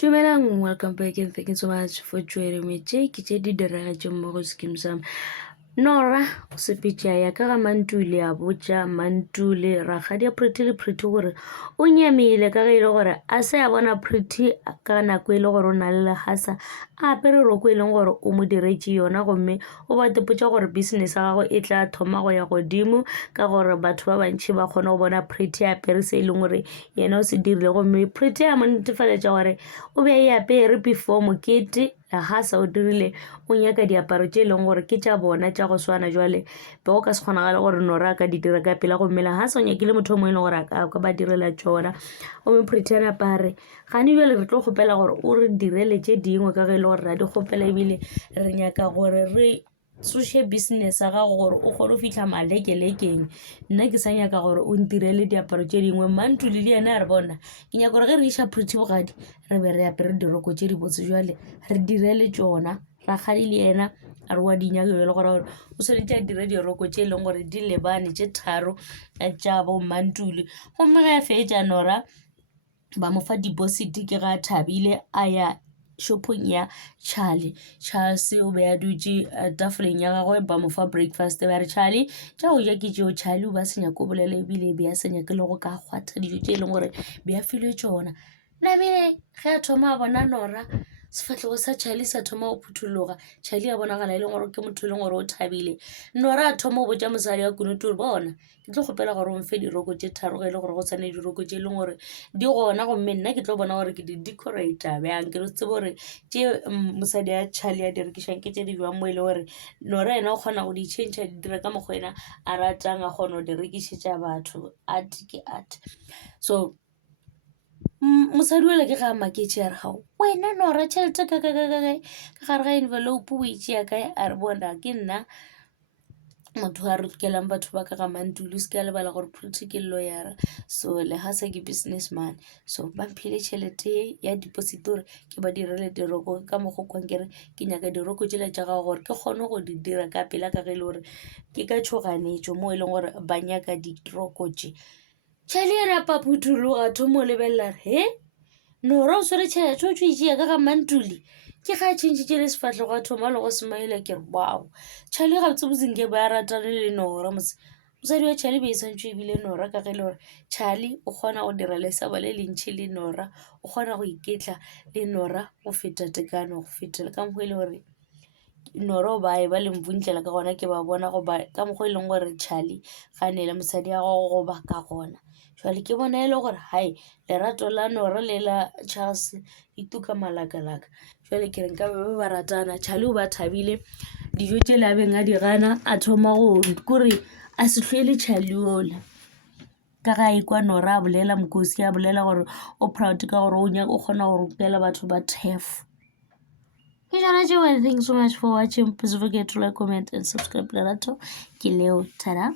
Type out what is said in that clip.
Dumelang, welcome back and thank you so much for joining me. Ke tse di diragetseng mo go Skeem Saam. Nora o sepetša ya ka ga Mantule a botša Mantule ragadi ya Pretty le Pretty gore o nyamile ka ge e le gore a se a bona Pretty ka nako e le gore o na le legasa a apere roko e leng gore o mo diretše yona gomme o ba tepotša gore business ya gago e tla thoma go ya godimo ka gore batho ba bantši ba kgona go bona Pretty apere se e leng gore yena o se dirile gomme Pretty a mo netefaletša gore o be e apere before mokete legasa o dirile o nyaka diaparo tše e leng gore ke tša bona tša go swana jwale be go ka se kgonagale gore Nora a ka di dira ka pela gomme legasa o nyakile motho o mo e leng gore a ka ba direla tšona gomme Pretty a napare gane jwale re tlo kgopela gore o re direle tše dingwe ka ge e le gore ra di kgopela ebile re nyaka gore re tsoše business ya gago gore o kgone go fitlha malekelekeng nna ke sa nyaka gore o ntirele diaparo tše dingwe Mantule le ene a re bona ke nyaka gore ge re iša Pretty bogadi re be re apere diroko tše di botse jwale re direle tšona ragadi le ena a re wa di nyaka jale gore o swanetse a dire diroko tše e leng gore di lebane tše tharo tša bo Mantule gomme ge a fetša Nora ba mo fa deposit ke ga Thabile a ya shopong ya Charlie o be a dutše tafoleng ya gagwe ba mo fa breakfast ba re Charlie tša go ja ke tšeo Charlie o ba senya ko bolela ebile be a senya ke le go ka kgwatha dijo tše e leng gore be a filwe tšona namile ge a thoma a bona Nora sefatlhego sa Charlie sa thoma go phuthuloga Charlie a bonagala e leng gore ke motho e leng gore o thabile Nora a thoma go botša mosadi wa Kunutu gore bona ke tlo kgopela gore o mfe diroko tše tharo ge e le gore go tsane diroko tše e leng gore di gona gomme nna ke tlo bona gore ke di-decorata bjang ke re tsebe gore tše mosadi ya Charlie a di rekišang ke tše di jwang mo e le gore Nora ena o kgona go di change di dira ka mokgwa ena a ratang a kgona go di rekišetša batho art ke art so mosadi wele ke ga maketše a re gao wena Nora tšhelete ka gare ga envelope o itšea kae a re bona ke nna motho a rutkelang batho ba ka ga Mantule se ke a lebala gore Pretty ke lawyer so legasa ke businessman so ba mphile tšhelete ya deposit gore ke ba direle diroko ka mokgo kwankere ke nyaka diroko tšela tša gago gore ke kgone go di dira ka pela ka ge le gore ke ka tšhoganetšo mo e leng gore ba nyaka diroko tše Charlie a rapa phuthuloga thomo lebelela he Nora o swere tšhelete o tšwetšea ka ga Mantule ke ga tšhentšhitše le sefatlhego a thoma le go semaile ke re wow Charlie ga botsebotse nke ba ratane le Nora mosadi wa Charlie be e santšwe ebile Nora ka ge le gore Charlie o kgona go dira lesaba le lentšhi le Nora o kgona go iketla le Nora go feta tekano go fetela ka mokgwa e le gore Nora o ba e ba lengbontlela ka gona ke ba bona go ba ka mokgwa e leng gore Charlie ga neele mosadi ya gago go ba ka gona jwale ke bona e le gore hai lerato la Nora le la Charles e tuka malakalaka jwale ke re nka be ba ratana Charlie o ba thabile dijo tše labeng a di gana a thoma go kore a se tlhoele Charlie ola ka ga e kwa Nora a bolela mokosi a bolela gore o proud ka gore o kgona go rutela batho ba thefo ke jana tšeo. Thanks so much for watching. Please don't forget to like, comment and subscribe. Lerato ke leo tada.